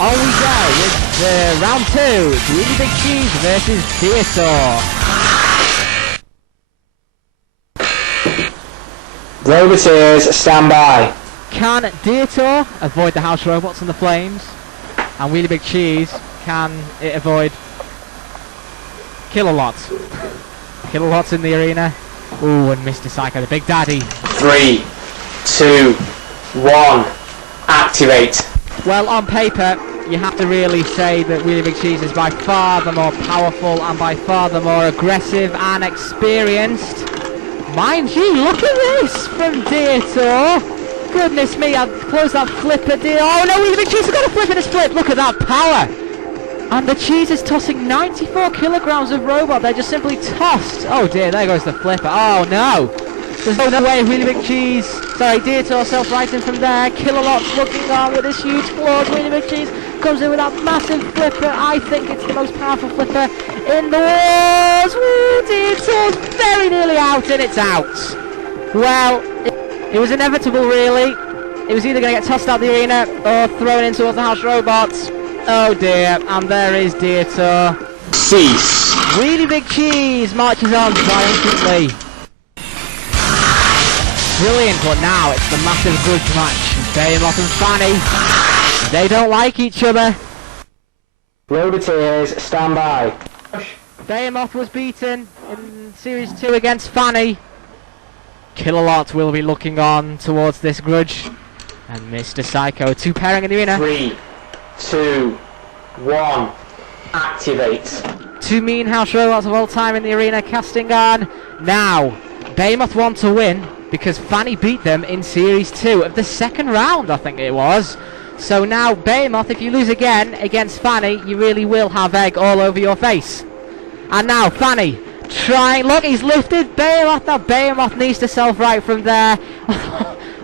On we go with round 2. Really Big Cheese versus Diotior. Roboteers, stand by. Can Diotior avoid the house robots and the flames? And Really Big Cheese, can it avoid Kilolots? Kilolots in the arena. Ooh, and Mr. Psycho, the Big Daddy. 3, 2, 1, activate. Well, on paper, you have to really say that Really Big Cheese is by far the more powerful and by far the more aggressive and experienced. Mind you, look at this from Diotior. Goodness me, I've closed that flipper deal. Oh no, Really Big Cheese has got a flip in his flip. Look at that power. And the cheese is tossing 94 kilograms of robot. They're just simply tossed. Oh dear, there goes the flipper. Oh no. There's no way Really Big Cheese. Sorry, Diotior self-righting from there. Kilolots looking on with this huge claws. Really Big Cheese comes in with that massive flipper. I think it's the most powerful flipper in the walls. Woo, Diotior's very nearly out, and it's out. Well, it was inevitable, really. It was either going to get tossed out the arena or thrown in towards the house robots. Oh dear, and there is Diotior. Cease. Really Big Cheese marches on triumphantly. Brilliant, but now it's the massive grudge match. Behemoth and Fanny, they don't like each other. Roboteers, stand by. Behemoth was beaten in Series 2 against Fanny. Kilolot will be looking on towards this grudge. And Mr. Psycho, 2 pairing in the arena. 3, 2, 1, activate. 2 mean house robots of all time in the arena casting on. Now, Behemoth want to win because Fanny beat them in Series 2 of the second round, I think it was. So now, Behemoth, if you lose again against Fanny, you really will have egg all over your face. And now, Fanny, trying, look, he's lifted Behemoth. Now, Behemoth needs to self-right from there.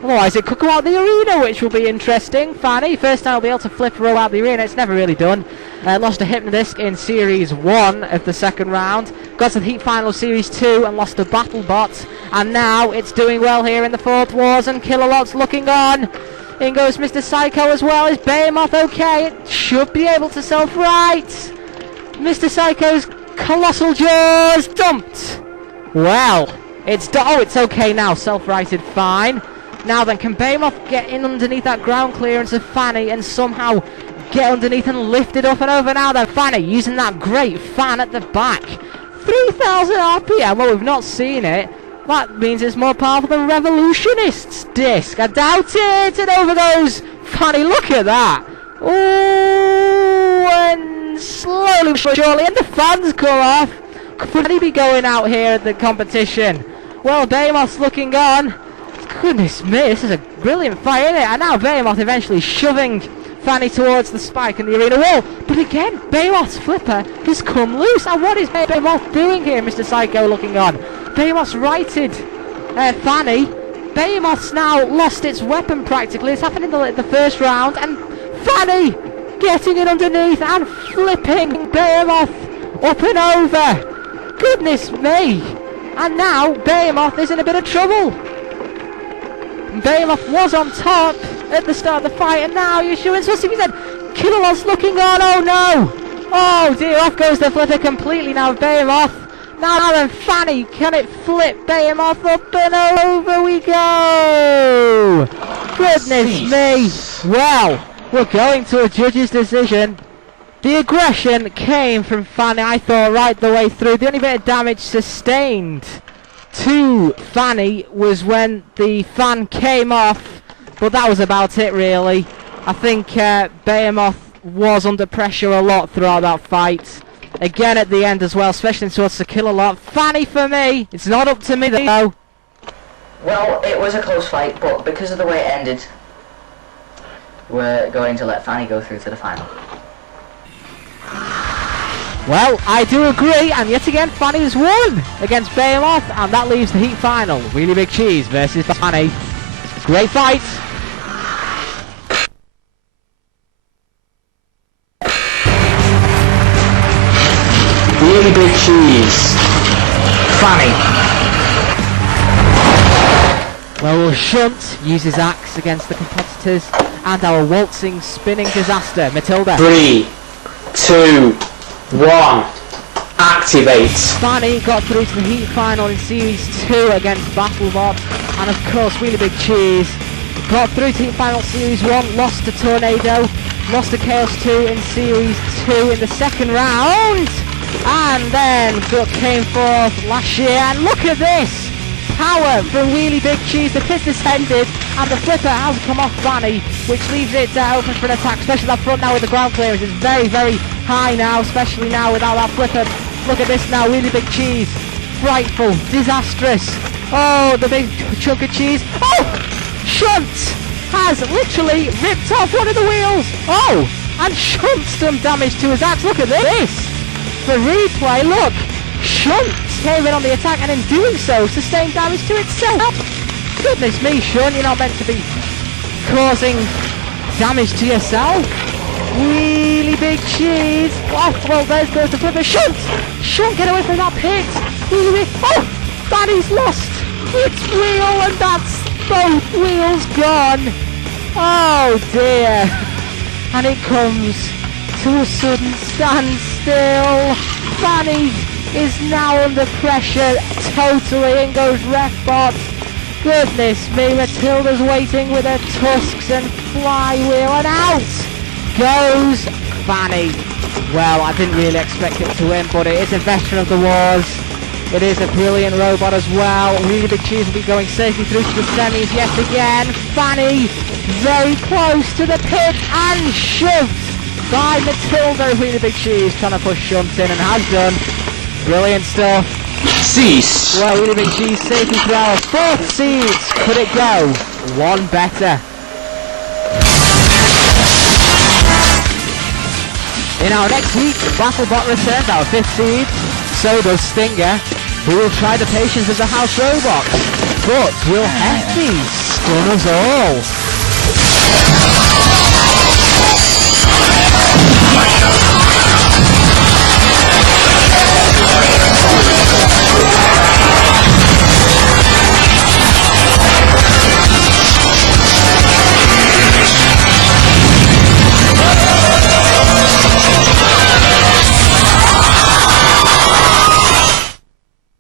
Otherwise, it could come out the arena, which will be interesting. Fanny, first time will be able to flip row out the arena. It's never really done. Lost to Hypnodisc in Series 1 of the second round. Got to the Heat Final Series 2 and lost to BattleBot. And now it's doing well here in the Fourth Wars, and Kilolot's looking on. In goes Mr. Psycho as well. Is Behemoth okay? It should be able to self-right. Mr. Psycho's colossal jaws dumped. Well, it's okay now. Self-righted fine. Now then, can Behemoth get in underneath that ground clearance of Fanny and somehow get underneath and lift it up and over? Now then, Fanny using that great fan at the back. 3,000 RPM, well, we've not seen it. That means it's more powerful than Revolutionist's disc. I doubt it, and over goes Fanny, look at that. Ooh, and slowly but surely, and the fans come off. Could Fanny be going out here at the competition? Well, Behemoth's looking on. Goodness me, this is a brilliant fight, isn't it? And now Behemoth eventually shoving Fanny towards the spike in the arena wall. But again, Behemoth's flipper has come loose. And what is Behemoth doing here, Mr. Psycho looking on? Behemoth's righted Fanny. Behemoth's now lost its weapon practically. It's happened in the first round. And Fanny getting it underneath and flipping Behemoth up and over. Goodness me. And now Behemoth is in a bit of trouble. Behemoth was on top at the start of the fight, and now you're showing so he said Kilolot's looking on. Oh no! Oh dear, off goes the flipper completely now, Behemoth. Now then, Fanny, can it flip Behemoth up and over we go? Goodness me! Well, we're going to a judge's decision. The aggression came from Fanny, I thought, right the way through. The only bit of damage sustained to Fanny was when the fan came off, but that was about it really. I think Behemoth was under pressure a lot throughout that fight. Again at the end as well, especially towards the Kilolot. Fanny for me, it's not up to me though. Well, it was a close fight, but because of the way it ended, we're going to let Fanny go through to the final. Well, I do agree, and yet again, Fanny has won against Behemoth, and that leaves the Heat Final. Really Big Cheese versus Fanny. Great fight. Really Big Cheese. Fanny. Well, Shunt uses axe against the competitors, and our waltzing, spinning disaster, Matilda. 3, 2, 1. Activate. Fanny got through to the heat final in Series 2 against BattleBot, and of course Really Big Cheese got through to heat final Series 1, lost to Tornado, lost to Chaos 2 in Series 2 in the second round, and then came forth last year, and look at this! Power from Really Big Cheese. The pit descended and the flipper has come off Fanny, which leaves it open for an attack, especially that front now with the ground clearance. It's very, very high now, especially now without that flipper. Look at this now, Really Big Cheese. Frightful, disastrous. Oh, the big chunk of cheese. Oh! Shunt has literally ripped off one of the wheels. Oh! And Shunt's done damage to his axe. Look at this. For replay, look. Shunt came in on the attack and in doing so sustained damage to itself. Goodness me, Shunt, you're not meant to be causing damage to yourself. Really Big Cheese. Oh, well, there goes the flipper. Shunt! Shunt, get away from that pit. Really, oh, Fanny's lost its wheel and that's both wheels gone. Oh dear. And it comes to a sudden standstill. Fanny is now under pressure totally. In goes Refbot. Goodness me, Matilda's waiting with her tusks and flywheel, and out goes Fanny. Well, I didn't really expect it to win, but it is a veteran of the wars. It is a brilliant robot as well. Really Big Cheese will be going safely through to the semis yet again. Fanny very close to the pit and shoved by Matilda. Really Big Cheese trying to push Shunt in and has done. Brilliant stuff. Cease. Well, Really Big Cheese safely through our fourth seeds. Could it go one better? In our next week, BattleBot returns our fifth seed. So does Stinger, who will try the patience of the House Robots. But will Hefty stun us all?